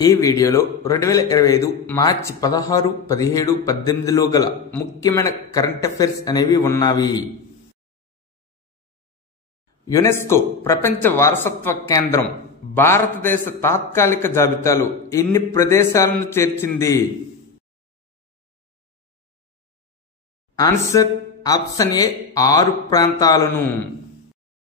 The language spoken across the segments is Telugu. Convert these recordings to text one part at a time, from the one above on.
ఈ వీడియోలో 2025 మార్చి 16, 17, 18లో గల ముఖ్యమైన కరెంట్ అఫైర్స్ అనేవి ఉన్నవి. యునెస్కో ప్రపంచ వారసత్వ కేంద్రం భారతదేశ తాత్కాలిక జాబితాలో ఎన్ని ప్రదేశాలను చేర్చింది? ఆన్సర్ ఆప్షన్ ఏ 6 ప్రాంతాలను.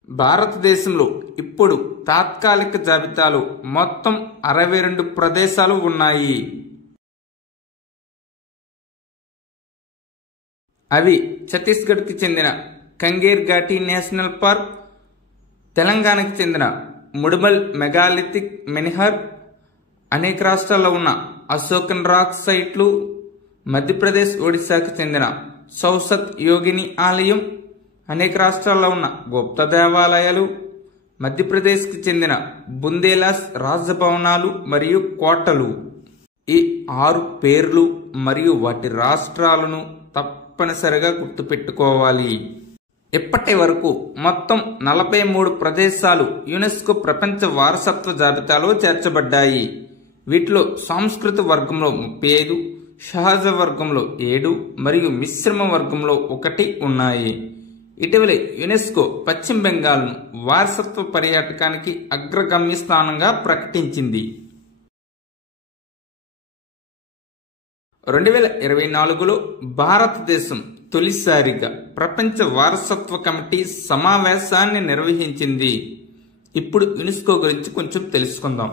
భారతదేశంలో ఇప్పుడు తాత్కాలిక జాబితాలో మొత్తం 62 ప్రదేశాలు ఉన్నాయి. అవి ఛత్తీస్గఢ్కి చెందిన కంగేర్ ఘాటీ నేషనల్ పార్క్, తెలంగాణకు చెందిన ముడుమల్ మెగాలిథిక్ మెన్హర్, అనేక రాష్ట్రాల్లో ఉన్న అశోకన్ రాక్ సైట్లు, మధ్యప్రదేశ్ ఒడిశాకు చెందిన సౌసత్ యోగిని ఆలయం, అనేక రాష్ట్రాల్లో ఉన్న గుప్త దేవాలయాలు, మధ్యప్రదేశ్కి చెందిన బుందేలాస్ రాజభవనాలు మరియు కోటలు. ఈ 6 పేర్లు మరియు వాటి రాష్ట్రాలను తప్పనిసరిగా గుర్తుపెట్టుకోవాలి. ఇప్పటి వరకు మొత్తం 43 ప్రదేశాలు యునెస్కో ప్రపంచ వారసత్వ జాబితాలో చేర్చబడ్డాయి. వీటిలో సంస్కృత వర్గంలో 35, సహజ వర్గంలో 7 మరియు మిశ్రమ వర్గంలో 1 ఉన్నాయి. ఇటీవలే యునెస్కో పశ్చిమ బెంగాల్ను వారసత్వ పర్యాటకానికి అగ్రగమ్య స్థానంగా ప్రకటించింది. 2024లో భారతదేశం తొలిసారిగా ప్రపంచ వారసత్వ కమిటీ సమావేశాన్ని నిర్వహించింది. ఇప్పుడు యునెస్కో గురించి కొంచెం తెలుసుకుందాం.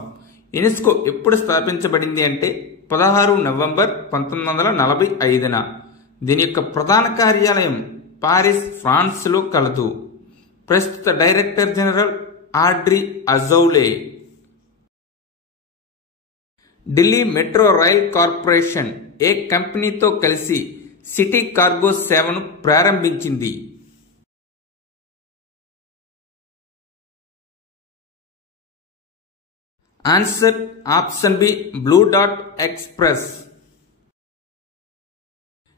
యునెస్కో ఎప్పుడు స్థాపించబడింది అంటే 16 నవంబర్ 1945న. దీని యొక్క ప్రధాన కార్యాలయం పారిస్, ఫ్రాన్స్లో కలదు. ప్రస్తుత director general Audrey Azoulay. Delhi metro rail corporation ఏ కంపెనీతో కలిసి సిటీ కార్గో సేవను ప్రారంభించింది? Answer option B blue dart express.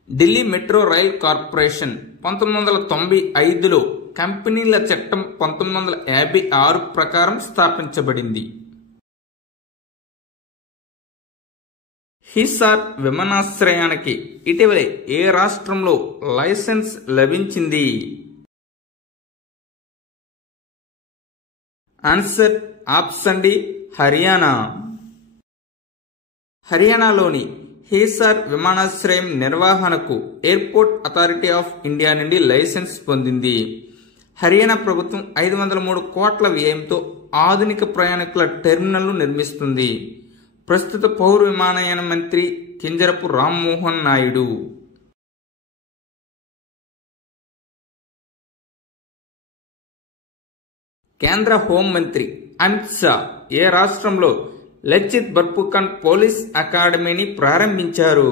Delhi metro rail corporation 1995లో కంపెనీల చట్టం 1956 ప్రకారం స్థాపించబడింది. హిసార్ విమానాశ్రయానికి ఇటీవలే ఏ రాష్ట్రంలో లైసెన్స్ లభించింది? Answer option D Haryana. హర్యానాలోని హిసార్ విమానాశ్రయం నిర్వహణకు ఎయిర్పోర్ట్ అథారిటీ ఆఫ్ ఇండియా నుండి లైసెన్స్ పొందింది. హర్యానా ప్రభుత్వం 503 కోట్ల వ్యయంతో ఆధునిక ప్రయాణికుల టెర్మినల్ను నిర్మిస్తుంది. ప్రస్తుత పౌర విమానయాన మంత్రి కింజరపు రామ్మోహన్ నాయుడు. కేంద్ర హోంమంత్రి అమిత్ షా ఏ రాష్ట్రంలో లచిత్ బర్ఫుకన్ పోలీస్ అకాడమీని ప్రారంభించారు?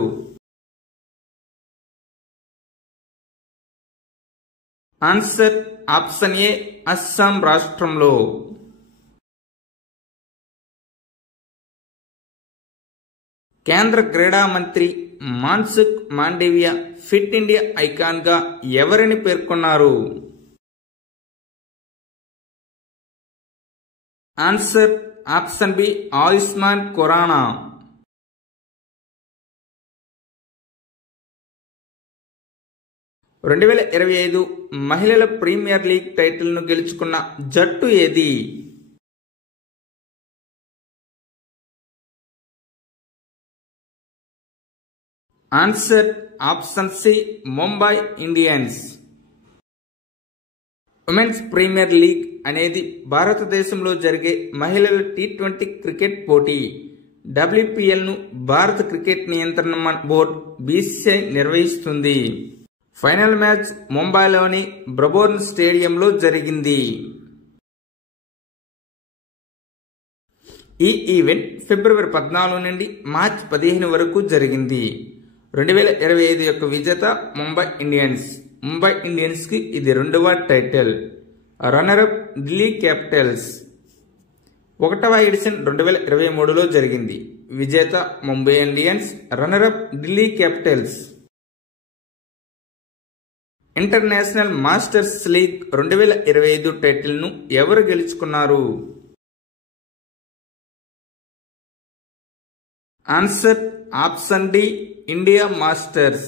ఆన్సర్ ఆప్షన్ ఏ అస్సాం రాష్ట్రంలో. కేంద్ర క్రీడా మంత్రి Mansukh Mandaviya fit India icon గా ఎవరిని పేర్కొన్నారు? Answer option B Ayushmann Khurrana. రెండు 2025 మహిళల ప్రీమియర్ లీగ్ టైటిల్ను గెలుచుకున్న జట్టు ఏది? Answer option C Mumbai Indians. Women's premier league అనేది భారతదేశంలో జరిగే మహిళల T20 క్రికెట్ పోటీ. WPL ను భారత క్రికెట్ నియంత్రణ బోర్డు BCCI నిర్వహిస్తుంది. ఫైనల్ మ్యాచ్ ముంబైలోని బ్రబోర్న్ స్టేడియంలో జరిగింది. ఈ ఈవెంట్ ఫిబ్రవరి 14 నుండి మార్చి 15 వరకు జరిగింది. 2025 యొక్క విజేత ముంబై ఇండియన్స్. ముంబై ఇండియన్స్ కి ఇది 2వ టైటిల్. Runner up Delhi Capitals. 1వ ఎడిషన్ 2023లో జరిగింది. విజేత Mumbai Indians, runner up Delhi Capitals. International masters league 2025 టైటిల్ను ఎవరు గెలుచుకున్నారు? Answer option D India masters.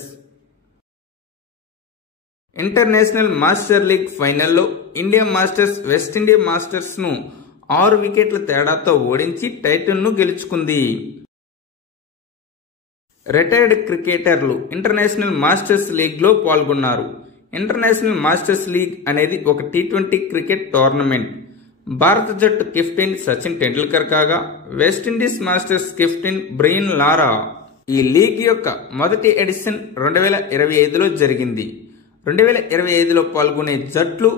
International master league ఫైనల్లో ఇండియా మాస్టర్స్ వెస్టిండీ మాస్టర్స్ ను 6 వికెట్ల తేడాతో ఓడించి టైటిల్ను గెలుచుకుంది. రిటైర్డ్ క్రికెటర్లు ఇంటర్నేషనల్ మాస్టర్స్ లీగ్లో పాల్గొన్నారు. ఇంటర్నేషనల్ మాస్టర్స్ లీగ్ అనేది ఒక T20 క్రికెట్ టోర్నమెంట్. భారత జట్టు కెప్టెన్ సచిన్ టెండూల్కర్ కాగా వెస్టిండీస్ మాస్టర్స్ కెప్టెన్ బ్రయన్ లారా. ఈ లీగ్ యొక్క మొదటి ఎడిషన్ 2025లో జరిగింది. 2025లో పాల్గొనే జట్లు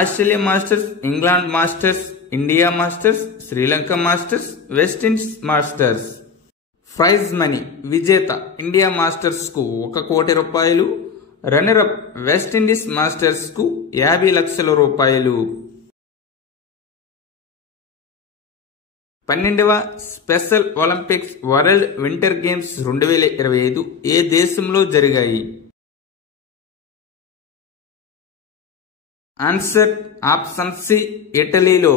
Australia masters, England masters, India masters, Sri Lanka masters, West Indies masters. Prize money విజేత ఇండియా మాస్టర్స్ కు 1 కోటి రూపాయలు, రన్నర్ అప్ వెస్టిండీస్ మాస్టర్స్ కు 50 లక్షల రూపాయలు. 12వ special olympics world winter games 2025 ఏ దేశంలో జరిగాయి? ఆన్సర్ ఆప్షన్ సి ఇటలీలో.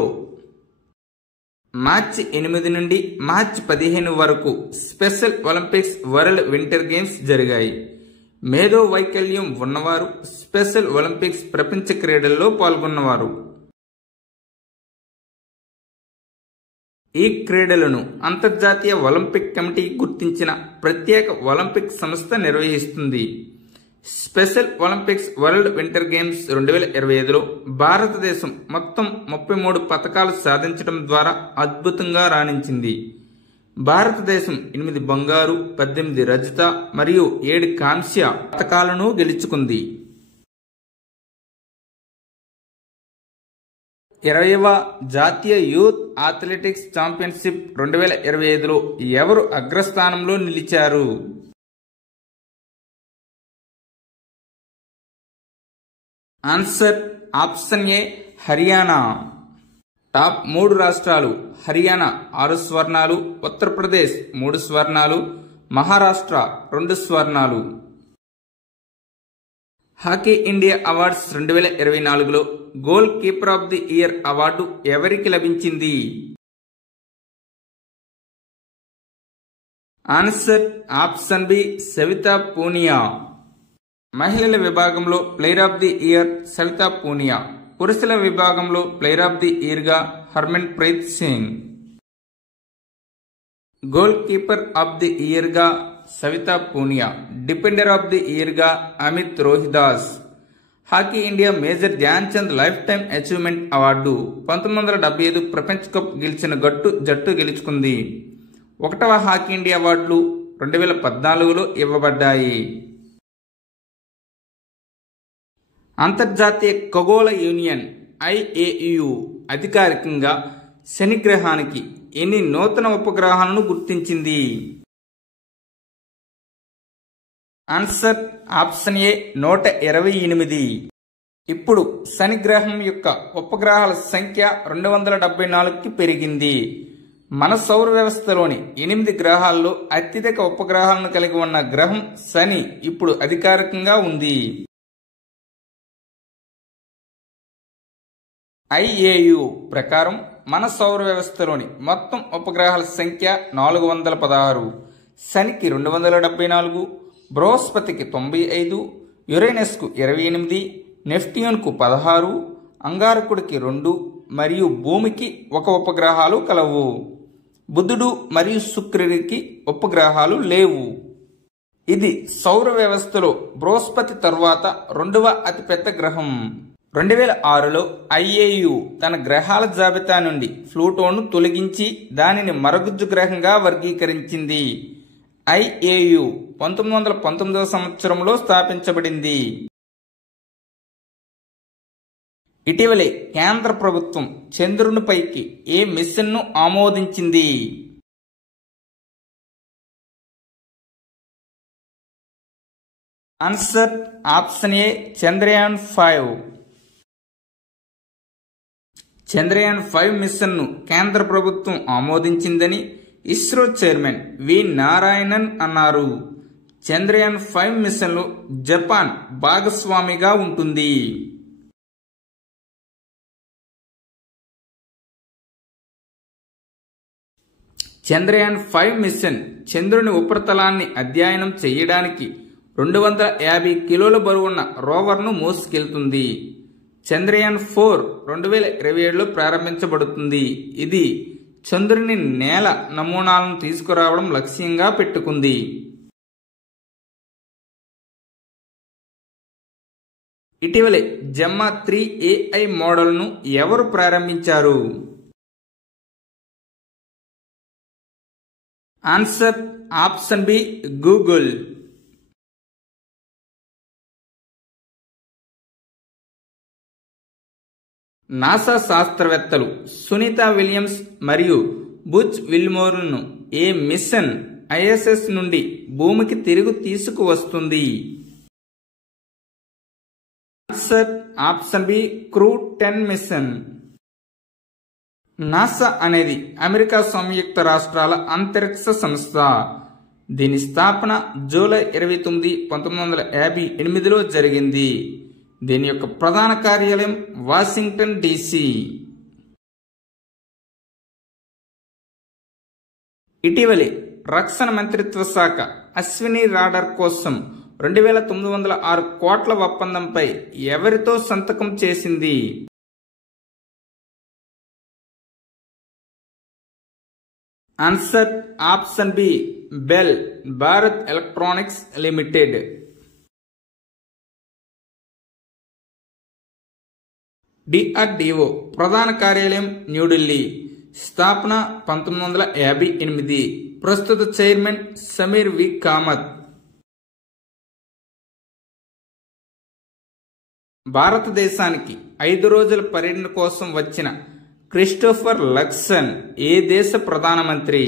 మార్చి 8 నుండి మార్చి 15 వరకు special olympics world winter games జరిగాయి. మేధో వైకల్యం ఉన్నవారు స్పెషల్ ఒలింపిక్స్ ప్రపంచ క్రీడల్లో పాల్గొన్నవారు. ఈ క్రీడలను అంతర్జాతీయ ఒలింపిక్ కమిటీ గుర్తించిన ప్రత్యేక ఒలింపిక్ సంస్థ నిర్వహిస్తుంది. Special olympics world winter games 2025లో భారతదేశం మొత్తం 33 పతకాలు సాధించడం ద్వారా అద్భుతంగా రాణించింది. భారతదేశం 8 బంగారు, 18 రజత మరియు 7 కాంస్య పతకాలను గెలుచుకుంది. 20వ జాతీయ యూత్ అథ్లెటిక్స్ ఛాంపియన్షిప్ 2025లో ఎవరు అగ్రస్థానంలో నిలిచారు? Answer option A Haryana. Top 3 రాష్ట్రాలు హర్యానా 6 స్వర్ణాలు, ఉత్తరప్రదేశ్ 3 స్వర్ణాలు, మహారాష్ట్ర 2 స్వర్ణాలు. హాకీ ఇండియా అవార్డ్స్ 2024లో goal keeper of the year award ఎవరికి లభించింది? Answer option B Savita Punia. మహిళల విభాగంలో player of the year Savita Punia, పురుషుల విభాగంలో ప్లేయర్ ఆఫ్ ది ఇయర్ గా Harmanpreet Singh. Goal keeper of the year గా Savita Punia, defender of the year గా Amit Rohidas. Hockey India major Dhyan Chand life time achievement award 1975 ప్రపంచ కప్ గెలిచిన జట్టు గెలుచుకుంది. 1వ హాకీ ఇండియా అవార్డులు 2014లో ఇవ్వబడ్డాయి. అంతర్జాతీయ ఖగోళ యూనియన్ IAU అధికారికంగా శని గ్రహానికి ఎన్ని నూతన ఉపగ్రహాలను గుర్తించింది? ఆన్సర్ ఆప్షన్ ఏ 128. ఇప్పుడు శని గ్రహం యొక్క ఉపగ్రహాల సంఖ్య 274కి పెరిగింది. మన సౌర వ్యవస్థలోని 8 గ్రహాల్లో అత్యధిక ఉపగ్రహాలను కలిగి ఉన్న గ్రహం శని ఇప్పుడు అధికారికంగా ఉంది. IAU ప్రకారం మన సౌర వ్యవస్థలోని మొత్తం ఉపగ్రహాల సంఖ్య 416. శనికి 274, బృహస్పతికి 95, యురేనస్కు 28, నెప్ట్యూన్కు 16, అంగారకుడికి 2 మరియు భూమికి 1 ఉపగ్రహాలు కలవు. బుధుడు మరియు శుక్రుడికి ఉపగ్రహాలు లేవు. ఇది సౌర వ్యవస్థలో బృహస్పతి తరువాత 2వ అతిపెద్ద గ్రహం. 2006లో IAU తన గ్రహాల జాబితా నుండి ప్లూటోను తొలగించి దానిని మరగుజ్జు గ్రహంగా వర్గీకరించింది. IAU 1919వ సంవత్సరంలో స్థాపించబడింది. ఇటీవలే కేంద్ర ప్రభుత్వం చంద్రునిపైకి ఏ మిషన్ను ఆమోదించింది? ఆన్సర్ ఆప్షన్ ఏ చంద్రయాన్ 5. చంద్రయాన్ 5 మిషన్ను కేంద్ర ప్రభుత్వం ఆమోదించిందని ఇస్రో చైర్మన్ వి నారాయణన్ అన్నారు. చంద్రయాన్ 5 మిషన్లో జపాన్ భాగస్వామిగా ఉంటుంది. చంద్రయాన్-5 మిషన్ చంద్రుని ఉపరితలాన్ని అధ్యయనం చేయడానికి 250 కిలోల బరువున్న రోవర్ను మోసుకెళ్తుంది. చంద్రయాన్-4 2027లో ప్రారంభించబడుతుంది. ఇది చంద్రుని నేల నమూనాలను తీసుకురావడం లక్ష్యంగా పెట్టుకుంది. ఇటీవలే జెమ్మా 3 AI మోడల్ను ఎవరు ప్రారంభించారు? Answer option B Google. NASA శాస్త్రవేత్తలు సునీత విలియమ్స్ మరియు బుచ్ విల్మోర్లను ఏ మిషన్ ISS నుండి భూమికి తిరిగి తీసుకువస్తుంది? Answer option B crew 10 mission. NASA అనేది అమెరికా సంయుక్త రాష్ట్రాల అంతరిక్ష సంస్థ. దీని స్థాపన జూలై 29, 1958లో జరిగింది. దీని యొక్క ప్రధాన కార్యాలయం వాషింగ్టన్ DC. ఇటీవలే రక్షణ మంత్రిత్వ శాఖ అశ్విని రాడార్ కోసం 2906 కోట్ల ఒప్పందంపై ఎవరితో సంతకం చేసింది? Answer option B BEL Bharat electronics limited. DRDO ప్రధాన కార్యాలయం న్యూఢిల్లీ. స్థాపన 1958. ప్రస్తుత చైర్మన్ సమీర్ వి కామత్. భారతదేశానికి 5 రోజుల పర్యటన కోసం వచ్చిన క్రిస్టోఫర్ లక్సన్ ఏ దేశ ప్రధానమంత్రి?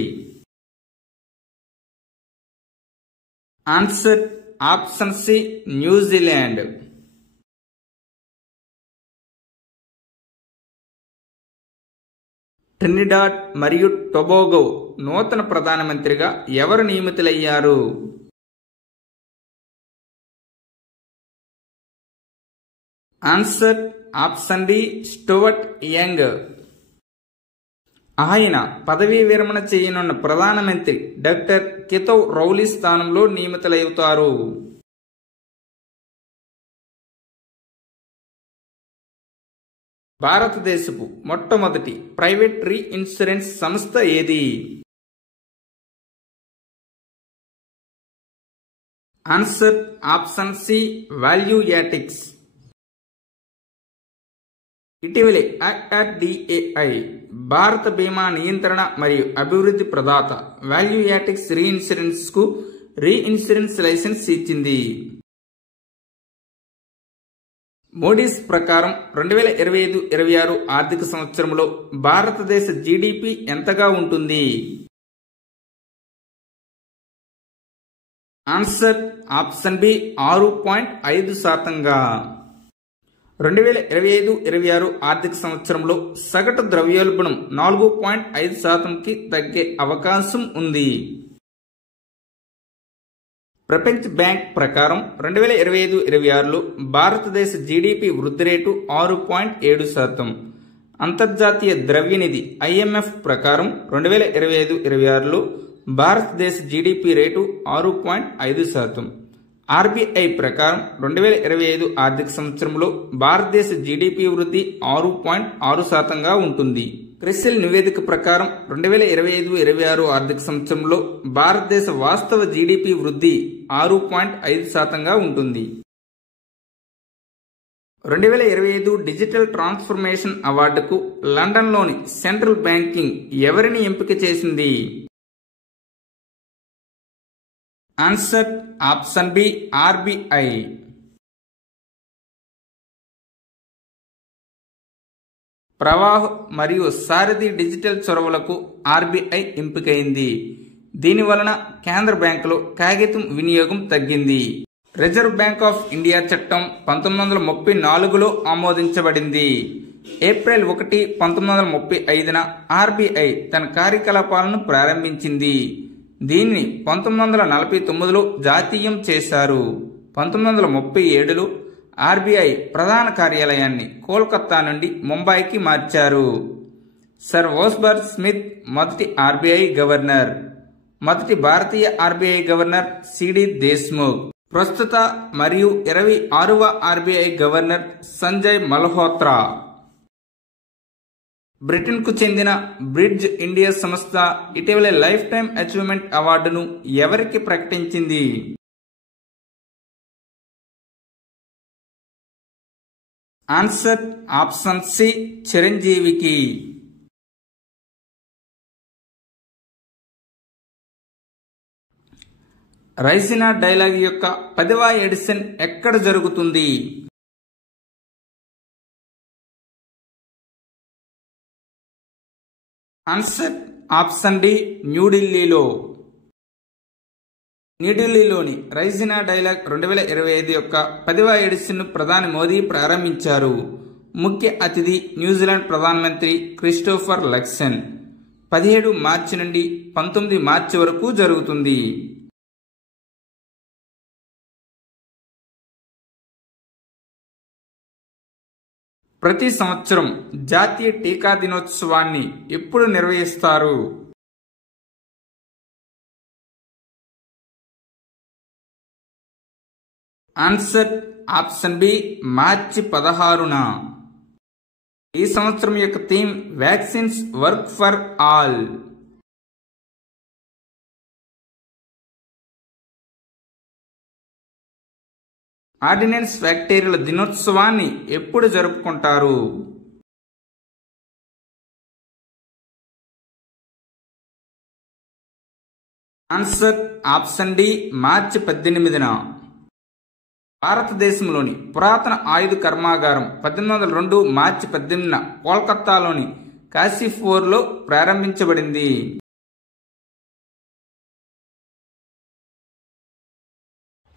Answer option C New Zealand. Trinidad మరియు టొబాగో నూతన ప్రధానమంత్రిగా ఎవరు నియమితులయ్యారు? Answer option D Stuart Young. ఆయన పదవీ విరమణ చేయనున్న ప్రధానమంత్రి డాక్టర్ కితౌ రౌలీ స్థానంలో నియమితులవుతారు. భారతదేశపు మొట్టమొదటి ప్రైవేట్ రీ ఇన్సూరెన్స్ సంస్థ ఏది? Answer option C ValuAttics. ఇటీవలే RDAI భారత బీమా నియంత్రణ మరియు అభివృద్ధి ప్రదాత వాల్యూయాటిక్స్ రీఇన్సూరెన్స్ కు రీఇన్సూరెన్స్ లైసెన్స్ ఇచ్చింది. మోడీస్ ప్రకారం 2025-26 ఆర్థిక సంవత్సరంలో భారతదేశ GDP ఎంతగా ఉంటుంది? Answer option B 6.5%. 2025-26 ఆర్థిక సంవత్సరంలో సగటు ద్రవ్యోల్బణం 4.5%కి తగ్గే అవకాశం ఉంది. ప్రపంచ బ్యాంక్ ప్రకారం 2025-26లో భారతదేశ GDP వృద్ధి రేటు 6.7%. అంతర్జాతీయ ద్రవ్యనిధి IMF ప్రకారం 2025-26లో భారతదేశ GDP రేటు 6.5%. RBI ప్రకారం 2025 ఆర్థిక సంవత్సరంలో భారతదేశ GDP వృద్ధి 6.6%గా ఉంటుంది. క్రిసిల్ నివేదిక ప్రకారం 2025-26 ఆర్థిక సంవత్సరంలో భారతదేశ వాస్తవ GDP వృద్ధి 6.5%గా ఉంటుంది. 2025 డిజిటల్ ట్రాన్స్ఫర్మేషన్ అవార్డుకు లండన్లోని సెంట్రల్ బ్యాంకింగ్ ఎవరిని ఎంపిక చేసింది? Answer option B RBI. ప్రవాహ మరియు సారథి డిజిటల్ చొరవలకు RBI ఎంపికైంది. దీనివలన కేంద్ర బ్యాంకులో కాగితం వినియోగం తగ్గింది. రిజర్వ్ బ్యాంక్ ఆఫ్ ఇండియా చట్టం 1934లో ఆమోదించబడింది. ఏప్రిల్ 1, 1935న RBI తన కార్యకలాపాలను ప్రారంభించింది. దీన్ని 1949లో జాతీయం చేశారు. 1937లో RBI ప్రధాన కార్యాలయాన్ని కోల్కతా నుండి ముంబైకి మార్చారు. సర్ ఓస్బర్న్ స్మిత్ మొదటి ఆర్బీఐ గవర్నర్. మొదటి భారతీయ ఆర్బీఐ గవర్నర్ సిడి దేశ్ముఖ్. ప్రస్తుత మరియు 26వ ఆర్బీఐ గవర్నర్ సంజయ్ మల్హోత్రా. బ్రిటన్కు చెందిన బ్రిడ్జ్ ఇండియా సంస్థ ఇటీవల లైఫ్ టైమ్ అచీవ్మెంట్ అవార్డును ఎవరికి ప్రకటించింది? ఆన్సర్ ఆప్షన్ సి చిరంజీవికి. రైసినా డైలాగ్ యొక్క 10వ ఎడిషన్ ఎక్కడ జరుగుతుంది? ఆన్సర్ ఆప్షన్ డి న్యూఢిల్లీలో. న్యూఢిల్లీలోని రైసినా డైలాగ్ 2025 యొక్క 10వ ఎడిషన్ను ప్రధాని మోదీ ప్రారంభించారు. ముఖ్య అతిథి న్యూజిలాండ్ ప్రధానమంత్రి క్రిస్టోఫర్ లక్సన్. 17 మార్చి నుండి 19 మార్చి వరకు జరుగుతుంది. ప్రతి సంవత్సరం జాతీయ టీకా దినోత్సవాన్ని ఎప్పుడు నిర్వహిస్తారు? ఆన్సర్ ఆప్షన్ బి మార్చి 16న. ఈ సంవత్సరం యొక్క theme vaccines work for all. Ordinance ఫ్యాక్టరీల దినోత్సవాన్ని ఎప్పుడు జరుపుకుంటారు? ఆన్సర్ ఆప్షన్ డి మార్చి 18న. భారతదేశంలోని పురాతన ఆయుధ కర్మాగారం 1802 మార్చి 18న కోల్కతాలోని కాశీపూర్లో ప్రారంభించబడింది.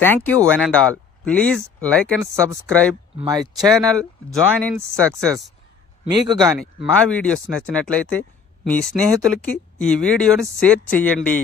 Thank you one and all. Please like and subscribe my channel join in success. మీకు కానీ మా వీడియోస్ నచ్చినట్లయితే మీ స్నేహితులకి ఈ వీడియోని షేర్ చేయండి.